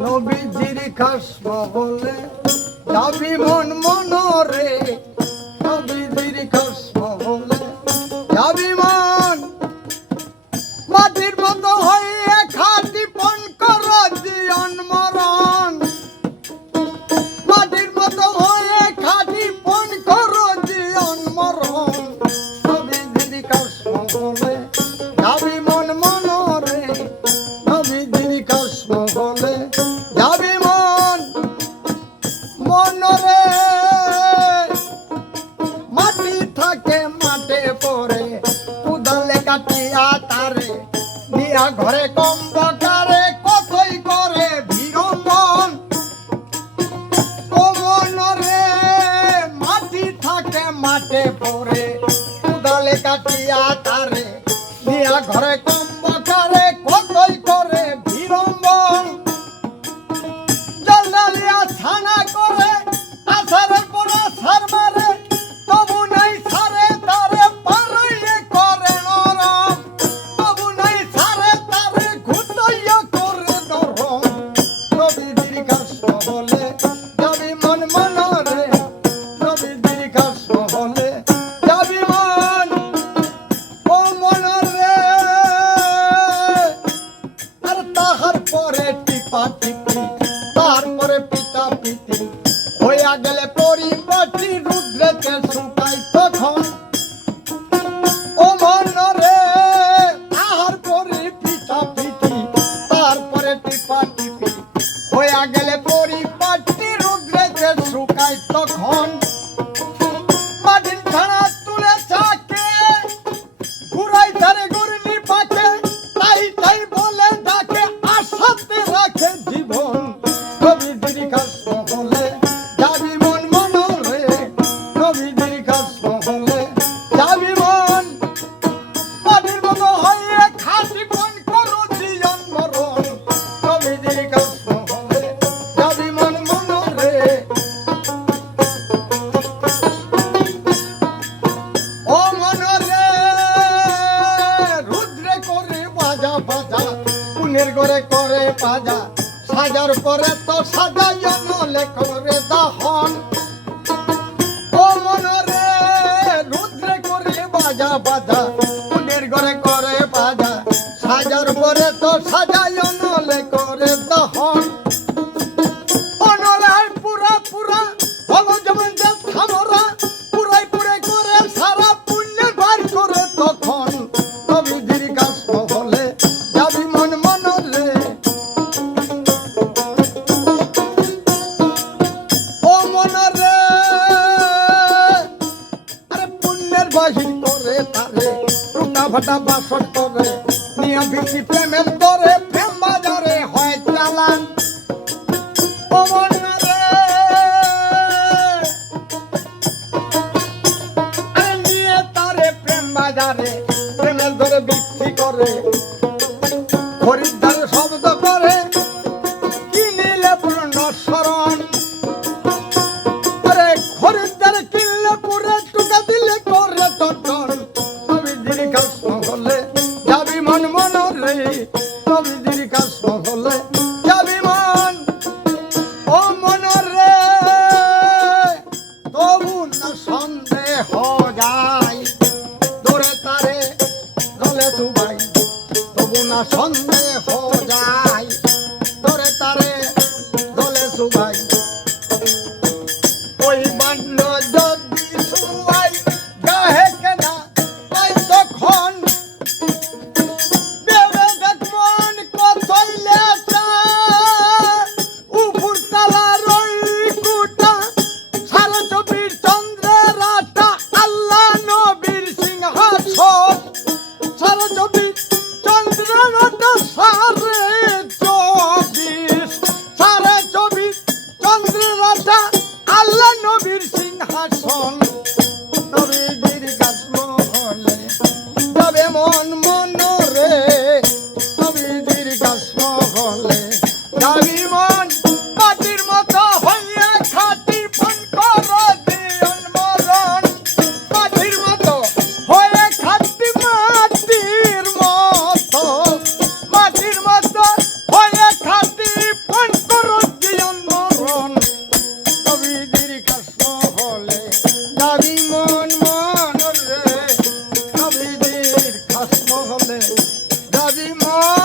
নবীজির খাস মহলে যাবি মন মনরে, নবীজির খাস মহলে যাবি মন। মাটির মতো হয়ে খাটি পণ কর জীবন মরণ, মাটির মতো হয়ে খাটি পণ কর জীবন মরণ। নবীজির খাস মহলে যাবি মন মনরে, নবীজির খাস মহলে যাবি মন মনরে। মাটি থাকে মাঠে পড়ে কুদালে কাটিয়া তারে নিয়া ঘরে কম্বকারে কতই করে বিড়ম্বন। ও মনরে মাটি থাকে মাঠে পড়ে কুদালে কাটিয়া তারে নিয়া ঘরে কম্বকারে কতই করে বিড়ম্বন। জলদালিয়া ছানা করে আসারের পর আসার মারে, তবু নাই সারে তারে পারইয়ে করে নরম, তবু নাই সারে তারে ঘুতাইয়া করে নরম। নবীজির খাস মহলে যাবি মন মনরে, নবীজির খাস মহলে যাবি মন ও মনরে। আর তাহার পরে টিপা টিপি, তারপরে পিতা পিতি হইয়া গেলে পরিপাটি রুদ্রেতে শুকাই তখন। ও মনরে তাহার পরে পিতা পিতি, তারপরে টিপা টিপি হইয়া গেলে পরিপাটি রুদ্রেতে শুকাই তখন। মাটির ছানা তুলে চাকে ঘুরাই ধারে ঘুরনি পাকে, তাই তাই বলে ডাকে আশাতে রাখে জীবন। নবীজির খাস মহলে যাবি মন মনরে, নবীজির খাস মহলে যাবি মন। মাটির মতো হয়ে খাটি পণ করো জীবন মরণ, নবীজির খাস মহলে যাবি মন মনরে। ও মনরে রুদ্রে করে বাজা বাজা, পুনের ঘরে করে বাজা, সাজার পরে তো সাজাইয়া নলে করে দাহন। ও মনরে রুদ্রে করে বাজা বাজা, পুনের ঘরে করে বাজা, সাজার পরে তো সাজাইয়া নলে করে দাহন। অনলায় পুরা পুরা হলো যেমন জল থামরা, পুরাই পুরে করে সারা পুণ্যের বার করে তখন। নবীজির খাস মহলে যাবি মন মনরে। ও মনরে আরে পুণ্যের বাহির করে তারে টুকা ফাটা বাসর করে, নিয়া ভিত্তি প্রেমের দরে প্রেম বাজারে হয় চালান। ও মনরে আরে নিয়ে তারে প্রেম বাজারে প্রেমের দরে বিক্রি করে, খরিদ্দার শব্দ করে কিনিলে পূর্ণ শরণ। আরে খরিদ্দার কিনলে পুরে টুকা দিলে করে তখন। নবীজির খাস মহলে যাবি মন মনরে, নবীজির খাস মহলে যাবি মন ও মনরে। তবু না সন্দেহ যায় দূরে তারে গলে দুবাই, তবু না সন্দেহ যায় দূরে তারে গলে দুবাই। ওই বান্য যদি সুবাই গাহে কেনা তাই তখন, বেবে বেকমন কতইলে উপর তালার ওই কুটা, সারা চব্বিশ চন্দ্রের আটা আল্লাহ নবীর সিংহাসন। সারা চব্বিশ চন্দ্রের আটা সাড়ে চব্বিশ চন্দ্রের আটা আল্লাহ নবীর সিংহাসন। নবীজির খাস মহলে যাবে মন মনরে, নবীজির খাস মহলে যাবি মন। মাটির মতো হইয়া খাটি পণ কর জীবন মরণ, মাটির মতো হয়ে খাটি মাটির মতো, মাটির মতো হয়ে খাটি পণ যাবি মন